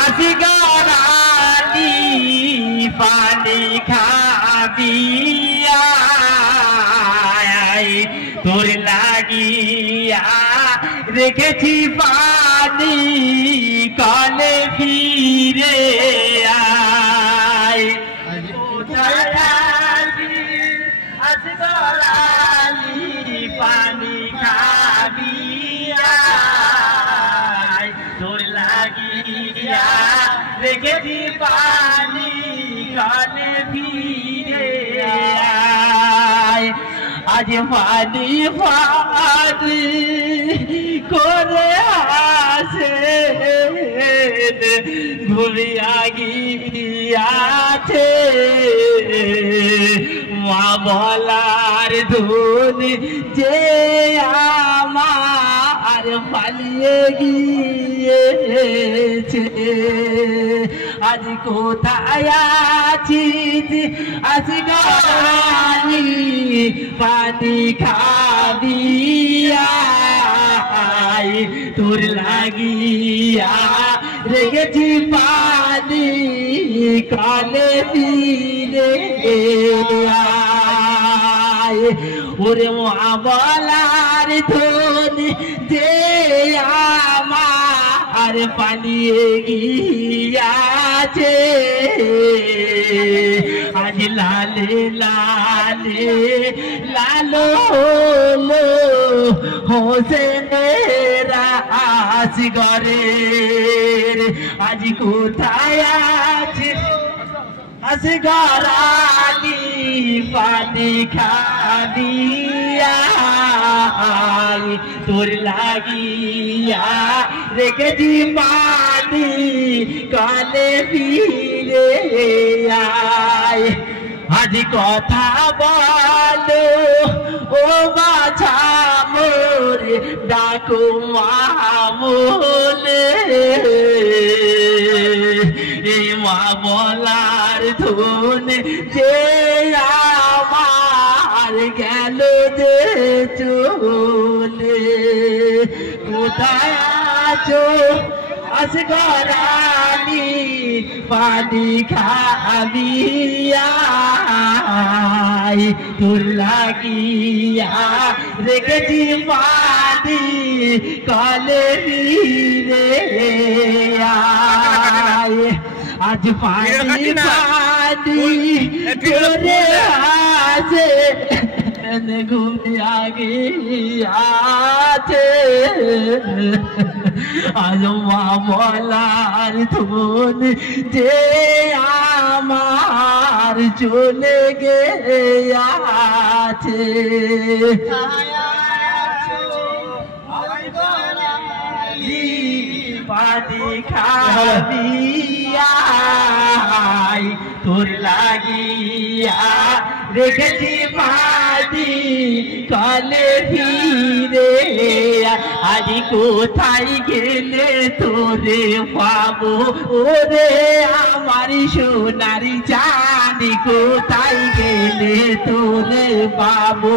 আসি গরানি পানি খাবি তোর লাগিয়া রেখেছি পানি কলে ফিরে আয় পানি খাবি তোর লাগিয়া রেখেছি পানি কলে ফিরে আয় আজ পানি পানি করে আসে ঘুরিয়া গিয়াছে মা বলার ধুন যে আমার পালিয়ে গিয়েছে আজ কোথায় আছিস আছি গানি পানি খাবি তোর লাগিয়া রেখেছি পানি কালে ফিরে আয় ওরে মা বলার ধন যে আমার পালিয়ে গিয়াছে আজ লালে লালে লালো হলো হোসেনেরা আসগরের আজ কোথায় আছে আসগরানি পানি খাবি তোর লাগিয়া রেখেছি পানি কালে ফিরে আয় আজ কথা বলো ও বাছা মোর ডাকো মামলে এই মা বলার ধন যে আমার গেল যে চলে কোথায় আছো আসগরানি পানি খাবি তোর লাগিয়া রেখেছি পানি কলে ফিরে আয় আজ পানি পানি করে আসে ঘুমিয়া গিয়াছে আজ মা বলার ধন যে আমার চলে গেছে পানি খাবি তোর লাগিয়া রেখেছি পানি কলে ফিরে আজ কোথায় গেলে তোরে পাবো ওরে আমার সোনারি জানি কোথায় গেলে তোরে পাবো